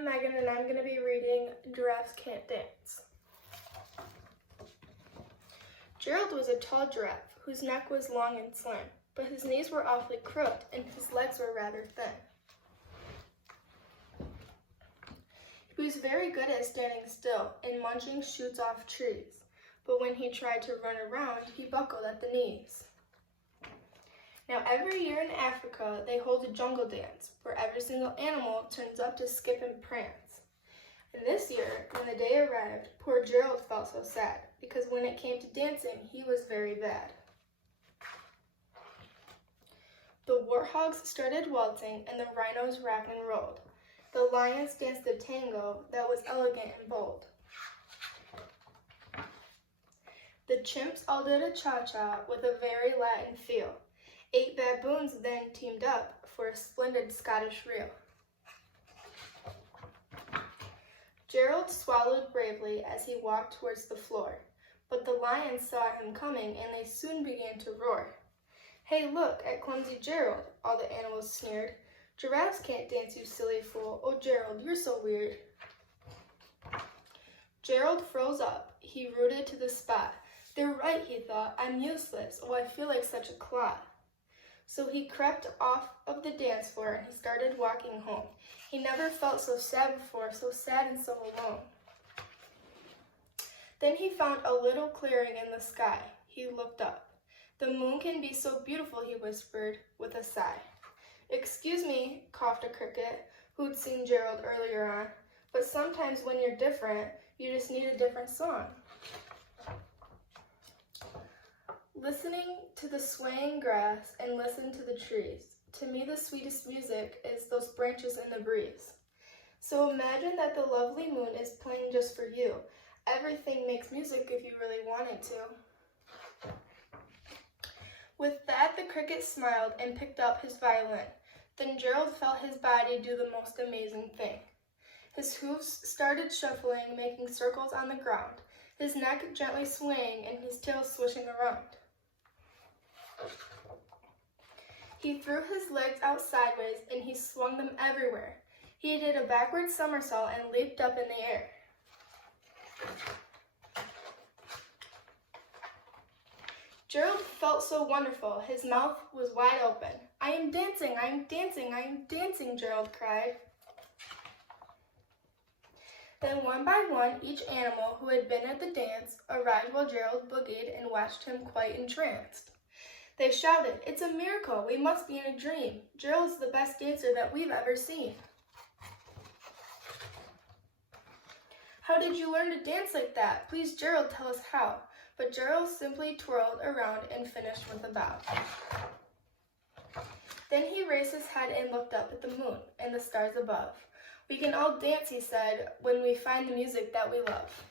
I'm Megan and I'm going to be reading Giraffes Can't Dance. Gerald was a tall giraffe whose neck was long and slim, but his knees were awfully crooked and his legs were rather thin. He was very good at standing still and munching shoots off trees, but when he tried to run around, he buckled at the knees. Now every year in Africa, they hold a jungle dance where every single animal turns up to skip and prance. And this year, when the day arrived, poor Gerald felt so sad because when it came to dancing, he was very bad. The warthogs started waltzing and the rhinos rock and rolled. The lions danced a tango that was elegant and bold. The chimps all did a cha-cha with a very Latin feel. 8 baboons then teamed up for a splendid Scottish reel. Gerald swallowed bravely as he walked towards the floor, but the lions saw him coming and they soon began to roar. "Hey, look at clumsy Gerald," all the animals sneered. "Giraffes can't dance, you silly fool. Oh, Gerald, you're so weird." Gerald froze up. He rooted to the spot. "They're right," he thought. "I'm useless. Oh, I feel like such a clot." So he crept off of the dance floor and he started walking home. He never felt so sad before, so sad and so alone. Then he found a little clearing in the sky. He looked up. "The moon can be so beautiful," he whispered with a sigh. "Excuse me," coughed a cricket who'd seen Gerald earlier on, "but sometimes when you're different, you just need a different song." Listening to the swaying grass and listen to the trees. To me, the sweetest music is those branches in the breeze. So imagine that the lovely moon is playing just for you. Everything makes music if you really want it to. With that, the cricket smiled and picked up his violin. Then Gerald felt his body do the most amazing thing. His hooves started shuffling, making circles on the ground, his neck gently swaying and his tail swishing around. He threw his legs out sideways and he swung them everywhere. He did a backward somersault and leaped up in the air. Gerald felt so wonderful. His mouth was wide open. "I am dancing, I am dancing, I am dancing," Gerald cried. Then one by one, each animal who had been at the dance arrived while Gerald boogied and watched him quite entranced. They shouted, "It's a miracle! We must be in a dream! Gerald's the best dancer that we've ever seen!" "How did you learn to dance like that? Please, Gerald, tell us how." But Gerald simply twirled around and finished with a bow. Then he raised his head and looked up at the moon and the stars above. "We can all dance," he said, "when we find the music that we love."